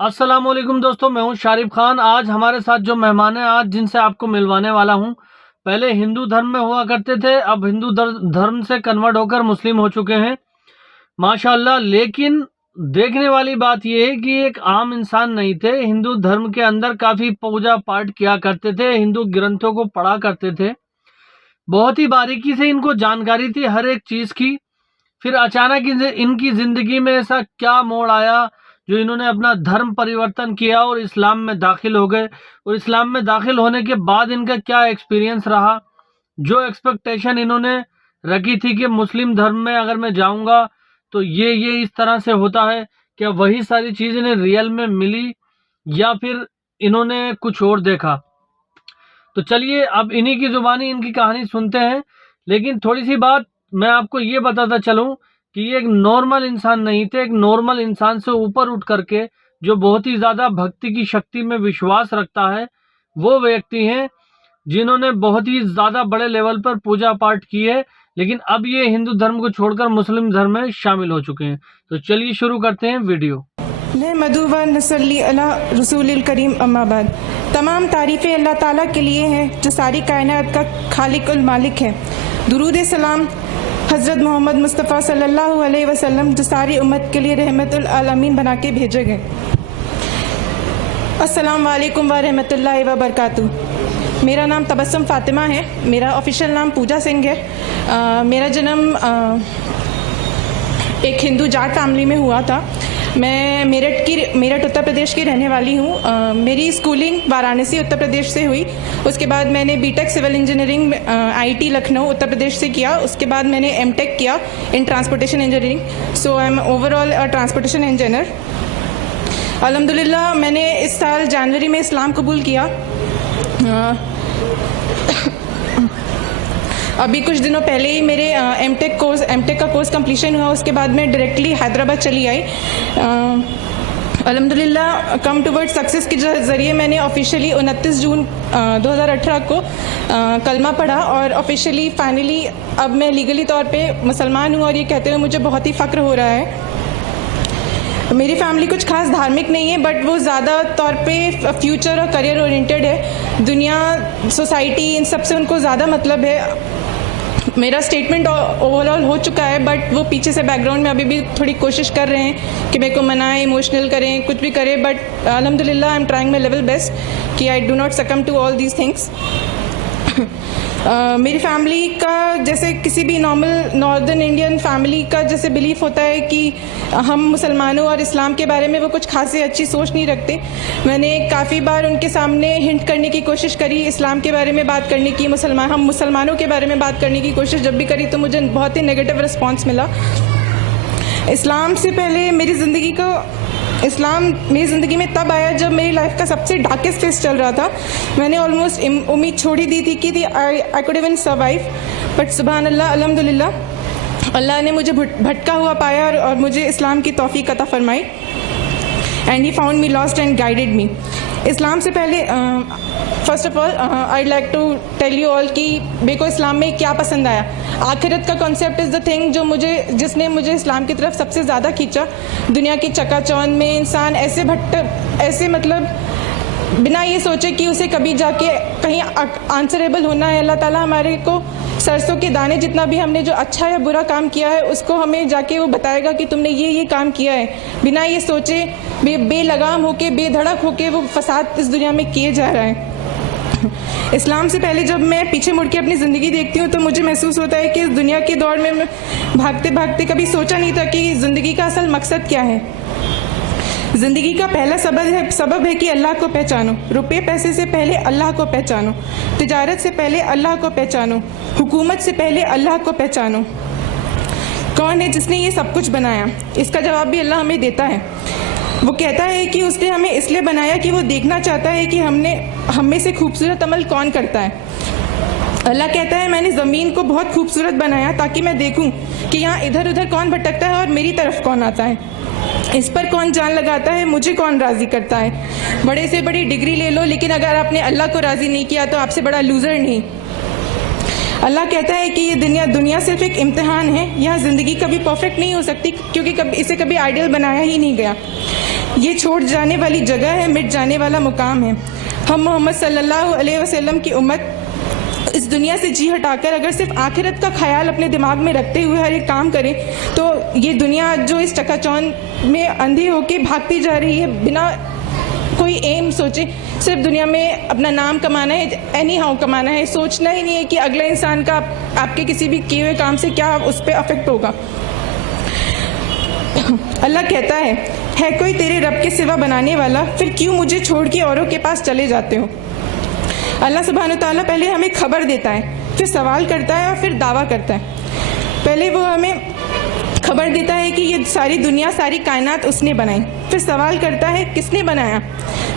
अस्सलामुअलैकुम दोस्तों, मैं हूं शारिफ खान। आज हमारे साथ जो मेहमान हैं, आज जिनसे आपको मिलवाने वाला हूं, पहले हिंदू धर्म में हुआ करते थे, अब हिंदू धर्म से कन्वर्ट होकर मुस्लिम हो चुके हैं माशाल्लाह। लेकिन देखने वाली बात यह है कि एक आम इंसान नहीं थे। हिंदू धर्म के अंदर काफ़ी पूजा पाठ किया करते थे, हिंदू ग्रंथों को पढ़ा करते थे, बहुत ही बारीकी से इनको जानकारी थी हर एक चीज़ की। फिर अचानक इनकी ज़िंदगी में ऐसा क्या मोड़ आया जो इन्होंने अपना धर्म परिवर्तन किया और इस्लाम में दाखिल हो गए। और इस्लाम में दाखिल होने के बाद इनका क्या एक्सपीरियंस रहा, जो एक्सपेक्टेशन इन्होंने रखी थी कि मुस्लिम धर्म में अगर मैं जाऊंगा तो ये इस तरह से होता है, क्या वही सारी चीज़ इन्हें रियल में मिली या फिर इन्होंने कुछ और देखा। तो चलिए अब इन्हीं की ज़ुबानी इनकी कहानी सुनते हैं। लेकिन थोड़ी सी बात मैं आपको ये बताता चलूं कि ये एक नॉर्मल इंसान नहीं थे। एक नॉर्मल इंसान से ऊपर उठ करके जो बहुत ही ज़्यादा भक्ति की शक्ति में विश्वास रखता है, वो व्यक्ति हैं जिन्होंने बहुत ही ज़्यादा बड़े लेवल पर पूजा पाठ की है। लेकिन अब ये हिंदू धर्म को छोड़कर मुस्लिम धर्म में शामिल हो चुके हैं। तो चलिए शुरू करते हैं वीडियो। मदुव नसल्ली अला रसूलिल करीम अम्मा बाद। तमाम तारीफ़ें अल्लाह ताला के लिए हैं जो सारी कायनात का खालिक उल मालिक है। दुरूद सलाम हज़रत मोहम्मद मुस्तफ़ा सल्लल्लाहु अलैहि वसल्लम जो सारी उम्मत के लिए रहमतुल आलमीन बना के भेजे गए। अस्सलाम वालेकुम व रहमतुल्लाहि व बरकातुहू। मेरा नाम तबस्सुम फातिमा है। मेरा ऑफिशियल नाम पूजा सिंह है। मेरा जन्म एक हिंदू जाट फैमिली में हुआ था। मैं मेरठ उत्तर प्रदेश की रहने वाली हूँ। मेरी स्कूलिंग वाराणसी उत्तर प्रदेश से हुई। उसके बाद मैंने BTech civil engineering IT Lucknow Uttar Pradesh से किया। उसके बाद मैंने एमटेक किया in transportation engineering. So I am overall transportation engineer. अल्हम्दुलिल्लाह मैंने इस साल जनवरी में इस्लाम कबूल किया। अभी कुछ दिनों पहले ही मेरे एमटेक का कोर्स कंप्लीशन हुआ। उसके बाद मैं डायरेक्टली हैदराबाद चली आई। अल्हम्दुलिल्लाह कम टुवर्ड सक्सेस के ज़रिए मैंने ऑफिशियली 29 जून 2018 को कलमा पढ़ा और ऑफिशियली फाइनली अब मैं लीगली तौर पे मुसलमान हूँ। और ये कहते हुए मुझे बहुत ही फ़ख्र हो रहा है। मेरी फैमिली कुछ खास धार्मिक नहीं है, बट वो ज़्यादा तौर पे फ्यूचर और करियर ओरिएंटेड है। दुनिया, सोसाइटी, इन सब से उनको ज़्यादा मतलब है। मेरा स्टेटमेंट ओवरऑल हो चुका है, बट वो पीछे से बैकग्राउंड में अभी भी थोड़ी कोशिश कर रहे हैं कि मेरे को मनाएं, इमोशनल करें, कुछ भी करें। बट अल्हम्दुलिल्लाह I am trying my level best कि I do not succumb to all these things. मेरी फैमिली का जैसे किसी भी नॉर्मल नॉर्दर्न इंडियन फैमिली का जैसे बिलीफ होता है कि हम मुसलमानों और इस्लाम के बारे में वो कुछ खासी अच्छी सोच नहीं रखते। मैंने काफ़ी बार उनके सामने हिंट करने की कोशिश करी, इस्लाम के बारे में बात करने की, हम मुसलमानों के बारे में बात करने की कोशिश जब भी करी तो मुझे बहुत ही नेगेटिव रिस्पॉन्स मिला। इस्लाम मेरी ज़िंदगी में तब आया जब मेरी लाइफ का सबसे डार्केस्ट फेस चल रहा था। मैंने ऑलमोस्ट उम्मीद छोड़ ही दी थी कि I could even survive. But सुभान अल्लाह, अल्हम्दुलिल्लाह अल्लाह ने मुझे भटका हुआ पाया और मुझे इस्लाम की तौफीक अता फरमाई। And he found me lost and guided me. इस्लाम से पहले first of all I like to tell you all कि मेरे को इस्लाम में क्या पसंद आया। आखिरत का कॉन्सेप्ट इज़ द थिंग जिसने मुझे इस्लाम की तरफ सबसे ज़्यादा खींचा। दुनिया की चकाचौंध में इंसान ऐसे मतलब बिना ये सोचे कि उसे कभी जाके कहीं आंसरेबल होना है। अल्लाह ताला हमारे को सरसों के दाने जितना भी हमने जो अच्छा या बुरा काम किया है उसको हमें जाके वो बताएगा कि तुमने ये काम किया है। बिना ये सोचे बेलगाम होके, बेधड़क होके वो फसाद इस दुनिया में किए जा रहा है। इस्लाम से पहले जब मैं पीछे मुड़ के अपनी ज़िंदगी देखती हूँ तो मुझे महसूस होता है कि इस दुनिया के दौर में मैं भागते भागते कभी सोचा नहीं था कि ज़िंदगी का असल मकसद क्या है। ज़िंदगी का पहला सबब है कि अल्लाह को पहचानो। रुपये पैसे से पहले अल्लाह को पहचानो, तिजारत से पहले अल्लाह को पहचानो, हुकूमत से पहले अल्लाह को पहचानो। कौन है जिसने ये सब कुछ बनाया? इसका जवाब भी अल्लाह हमें देता है। वो कहता है कि उसने हमें इसलिए बनाया कि वो देखना चाहता है कि हम में से खूबसूरत अमल कौन करता है। अल्लाह कहता है मैंने ज़मीन को बहुत खूबसूरत बनाया ताकि मैं देखूं कि यहाँ इधर उधर कौन भटकता है और मेरी तरफ कौन आता है। इस पर कौन जान लगाता है, मुझे कौन राज़ी करता है। बड़े से बड़ी डिग्री ले लो, लेकिन अगर आपने अल्लाह को राज़ी नहीं किया तो आपसे बड़ा लूज़र नहीं। अल्लाह कहता है कि ये दुनिया सिर्फ एक इम्तिहान है। यहाँ ज़िंदगी कभी परफेक्ट नहीं हो सकती क्योंकि इसे कभी आइडियल बनाया ही नहीं गया। ये छोड़ जाने वाली जगह है, मिट जाने वाला मुकाम है। हम मोहम्मद सल्लल्लाहु अलैहि वसल्लम की उम्मत इस दुनिया से जी हटाकर अगर सिर्फ आखिरत का ख्याल अपने दिमाग में रखते हुए हर एक काम करें तो ये दुनिया जो इस चकाचौंध में अंधी होके भागती जा रही है बिना कोई एम सोचे, सिर्फ दुनिया में अपना नाम कमाना है, एनी हाउ कमाना है, सोचना ही नहीं है कि अगला इंसान का आपके किसी भी किए हुए काम से क्या उस पर अफेक्ट होगा। अल्लाह कहता है कोई तेरे रब के सिवा बनाने वाला, फिर क्यों मुझे छोड़ के औरों के पास चले जाते हो। अल्लाह सुब्हान व तआला पहले हमें खबर देता है, फिर सवाल करता है और फिर दावा करता है। पहले वो हमें खबर देता है कि ये सारी दुनिया, सारी कायनात उसने बनाई, फिर सवाल करता है किसने बनाया,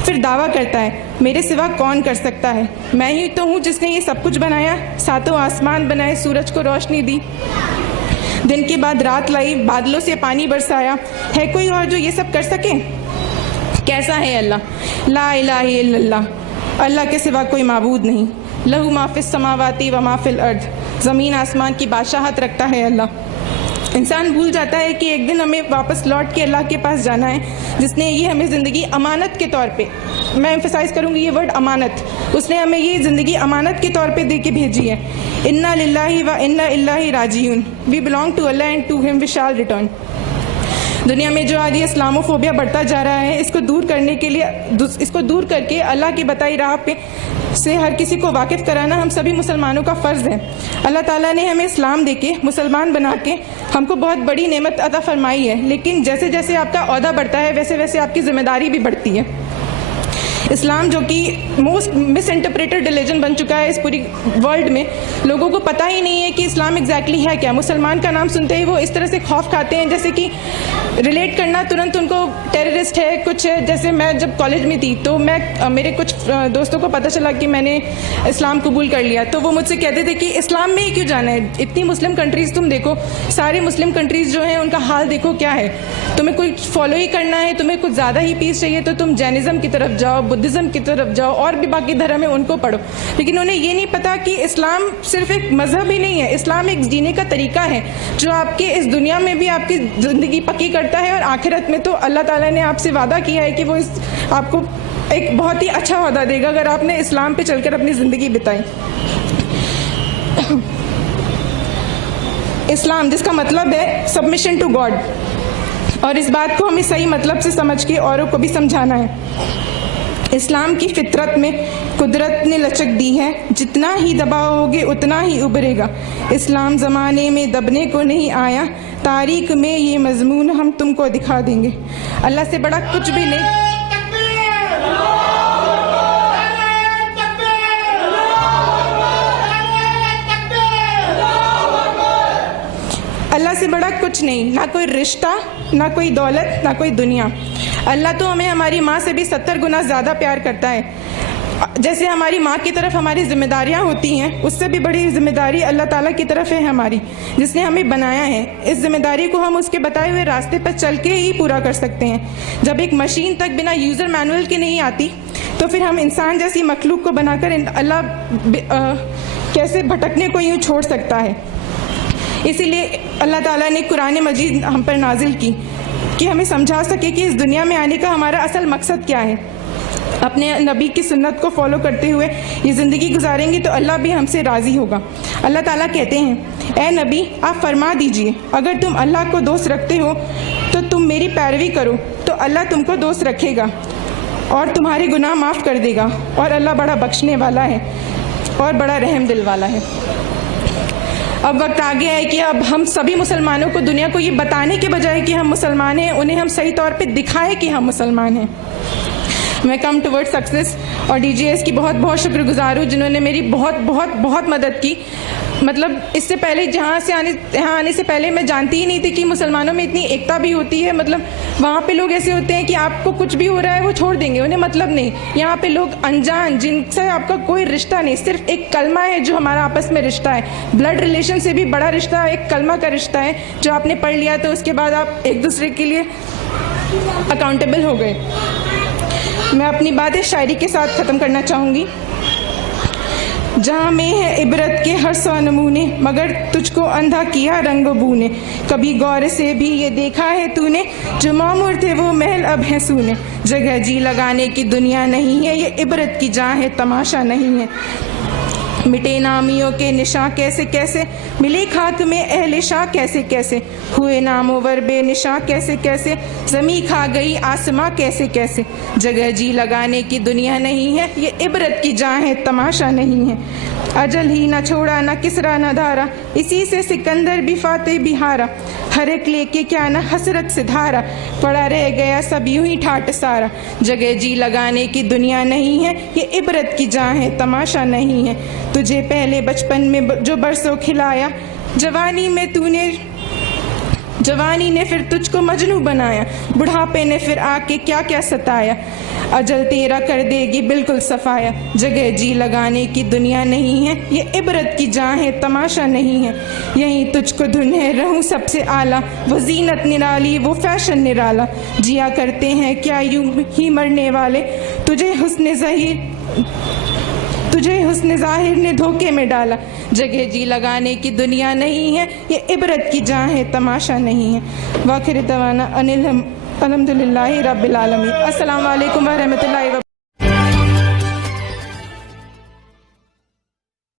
फिर दावा करता है मेरे सिवा कौन कर सकता है, मैं ही तो हूँ जिसने ये सब कुछ बनाया, सातों आसमान बनाए, सूरज को रोशनी दी, दिन के बाद रात लाई, बादलों से पानी बरसाया, है कोई और जो ये सब कर सके। कैसा है अल्लाह, ला इलाहा इल्लल्लाह, अल्लाह के सिवा कोई माबूद नहीं। लहू माफिस समावाती व माफिल अर्द, ज़मीन आसमान की बादशाहत रखता है अल्लाह। इंसान भूल जाता है कि एक दिन हमें वापस लौट के अल्लाह के पास जाना है, जिसने ये हमें ज़िंदगी अमानत के तौर पे, मैं एम्फसाइज़ करूँगी ये वर्ड अमानत, उसने हमें ये ज़िंदगी अमानत के तौर पे दे के भेजी है। इन्ना लिल्लाहि व इन्ना इल्लैहि राजिऊन, we belong to Allah and to him we shall return. दुनिया में जो आज ये इस्लामोफोबिया बढ़ता जा रहा है, इसको दूर करने के लिए, इसको दूर करके अल्लाह की बताई राह पे से हर किसी को वाकिफ़ कराना हम सभी मुसलमानों का फ़र्ज़ है। अल्लाह ताला ने हमें इस्लाम देके, मुसलमान बना के हमको बहुत बड़ी नेमत अता फरमाई है, लेकिन जैसे जैसे आपका ओहदा बढ़ता है वैसे वैसे आपकी ज़िम्मेदारी भी बढ़ती है। इस्लाम जो कि मोस्ट मिस इंटरप्रेटेड रिलीजन बन चुका है इस पूरी वर्ल्ड में, लोगों को पता ही नहीं है कि इस्लाम एग्जैक्टली है क्या। मुसलमान का नाम सुनते ही वो इस तरह से खौफ खाते हैं जैसे कि रिलेट करना तुरंत उनको टेररिस्ट है कुछ है। जैसे मैं जब कॉलेज में थी तो मैं मेरे कुछ दोस्तों को पता चला कि मैंने इस्लाम कबूल कर लिया, तो वो मुझसे कहते थे कि इस्लाम में ही क्यों जाना है, इतनी मुस्लिम कंट्रीज़ तुम देखो, सारे मुस्लिम कंट्रीज़ जो हैं उनका हाल देखो क्या है, तुम्हें कोई फॉलो ही करना है, तुम्हें कुछ ज़्यादा ही पीस चाहिए तो तुम जैनिज़्म की तरफ जाओ, बुद्धिज़्म की तरफ जाओ और भी बाकी धर्म है उनको पढ़ो। लेकिन उन्हें ये नहीं पता कि इस्लाम सिर्फ एक मज़हब ही नहीं है, इस्लाम एक जीने का तरीका है जो आपके इस दुनिया में भी आपकी ज़िंदगी पक्की करता है और आखिरत में तो अल्लाह ताला ने आपसे वादा किया है कि वो आपको एक बहुत ही अच्छा वादा देगा अगर आपने इस्लाम पे चलकर अपनी ज़िंदगी बिताई। इस्लाम जिसका मतलब है सबमिशन टू गॉड, और इस बात को हमें सही मतलब से समझ के औरों को भी समझाना है। इस्लाम की फितरत में कुदरत ने लचक दी है, जितना ही दबाओगे उतना ही उभरेगा। इस्लाम ज़माने में दबने को नहीं आया, तारीख में ये मजमून हम तुमको दिखा देंगे। अल्लाह से बड़ा कुछ भी नहीं, अल्लाह से बड़ा कुछ नहीं, ना कोई रिश्ता, ना कोई दौलत, ना कोई दुनिया। अल्लाह तो हमें हमारी माँ से भी 70 गुना ज़्यादा प्यार करता है। जैसे हमारी माँ की तरफ हमारी जिम्मेदारियाँ होती हैं, उससे भी बड़ी जिम्मेदारी अल्लाह ताला की तरफ है हमारी, जिसने हमें बनाया है। इस जिम्मेदारी को हम उसके बताए हुए रास्ते पर चल के ही पूरा कर सकते हैं। जब एक मशीन तक बिना यूज़र मैनुअल के नहीं आती, तो फिर हम इंसान जैसी मखलूक को बनाकर अल्लाह कैसे भटकने को यूँ छोड़ सकता है। इसीलिए अल्लाह ताला ने कुरान मजीद हम पर नाजिल की कि हमें समझा सके कि इस दुनिया में आने का हमारा असल मकसद क्या है। अपने नबी की सुन्नत को फॉलो करते हुए ये ज़िंदगी गुजारेंगे तो अल्लाह भी हमसे राज़ी होगा। अल्लाह ताला कहते हैं, ए नबी आप फरमा दीजिए, अगर तुम अल्लाह को दोस्त रखते हो तो तुम मेरी पैरवी करो तो अल्लाह तुमको दोस्त रखेगा और तुम्हारे गुनाह माफ़ कर देगा, और अल्लाह बड़ा बख्शने वाला है और बड़ा रहम दिल वाला है। अब वक्त आ गया है कि अब हम सभी मुसलमानों को दुनिया को ये बताने के बजाय कि हम मुसलमान हैं, उन्हें हम सही तौर पे दिखाएं कि हम मुसलमान हैं। मैं कम टुवर्ड सक्सेस और DJS की बहुत बहुत शुक्रगुजार हूँ जिन्होंने मेरी बहुत बहुत बहुत मदद की। मतलब इससे पहले यहाँ आने से पहले मैं जानती ही नहीं थी कि मुसलमानों में इतनी एकता भी होती है। मतलब वहाँ पे लोग ऐसे होते हैं कि आपको कुछ भी हो रहा है वो छोड़ देंगे, उन्हें मतलब नहीं। यहाँ पे लोग अनजान, जिनसे आपका कोई रिश्ता नहीं, सिर्फ एक कलमा है जो हमारा आपस में रिश्ता है। ब्लड रिलेशन से भी बड़ा रिश्ता एक कलमा का रिश्ता है जो आपने पढ़ लिया तो उसके बाद आप एक दूसरे के लिए अकाउंटेबल हो गए। मैं अपनी बात इस शायरी के साथ ख़त्म करना चाहूँगी। जहाँ में है इबरत के हर 100 नमूने, मगर तुझको अंधा किया रंग बूने। कभी गौर से भी ये देखा है तूने, जो मामूर थे वो महल अब है सूने। जगह जी लगाने की दुनिया नहीं है, ये इबरत की जहाँ है तमाशा नहीं है। मिटे नामियों के निशां कैसे कैसे, मिले खाक में अहले शाह कैसे कैसे। हुए नामोवर बेनिशां कैसे कैसे, ज़मी खा गई आसमां कैसे कैसे। जगह जी लगाने की दुनिया नहीं है, ये इबरत की जहाँ है तमाशा नहीं है। अजल ही न छोड़ा न किसरा न धारा, इसी से सिकंदर भी फाते भी हारा। हर एक लेके क्या न हसरत से धारा, पड़ा रह गया सब यूं ही ठाट सारा। जगह जी लगाने की दुनिया नहीं है, ये इबरत की जहाँ है तमाशा नहीं है। तुझे पहले बचपन में जो बरसों खिलाया, जवानी ने फिर तुझको मजनू बनाया। बुढ़ापे ने फिर आके क्या क्या सताया, अजल तेरा कर देगी बिल्कुल सफाया। जगह जी लगाने की दुनिया नहीं है, ये इबरत की जहाँ है तमाशा नहीं है। यहीं तुझको धुन है रहूं सबसे आला, वो जीनत निराली वो फैशन निराला। जिया करते हैं क्या यूं ही मरने वाले, तुझे हुस्न ज़ाहिर ने धोखे में डाला। जगह जी लगाने की दुनिया नहीं है, ये इबरत की जहाँ है तमाशा नहीं है। वाखिर दवाना अनिल अल्हम्दुलिल्लाहि रब्बिल आलमीन। अस्सलाम वालेकुम व रहमतुल्लाहि व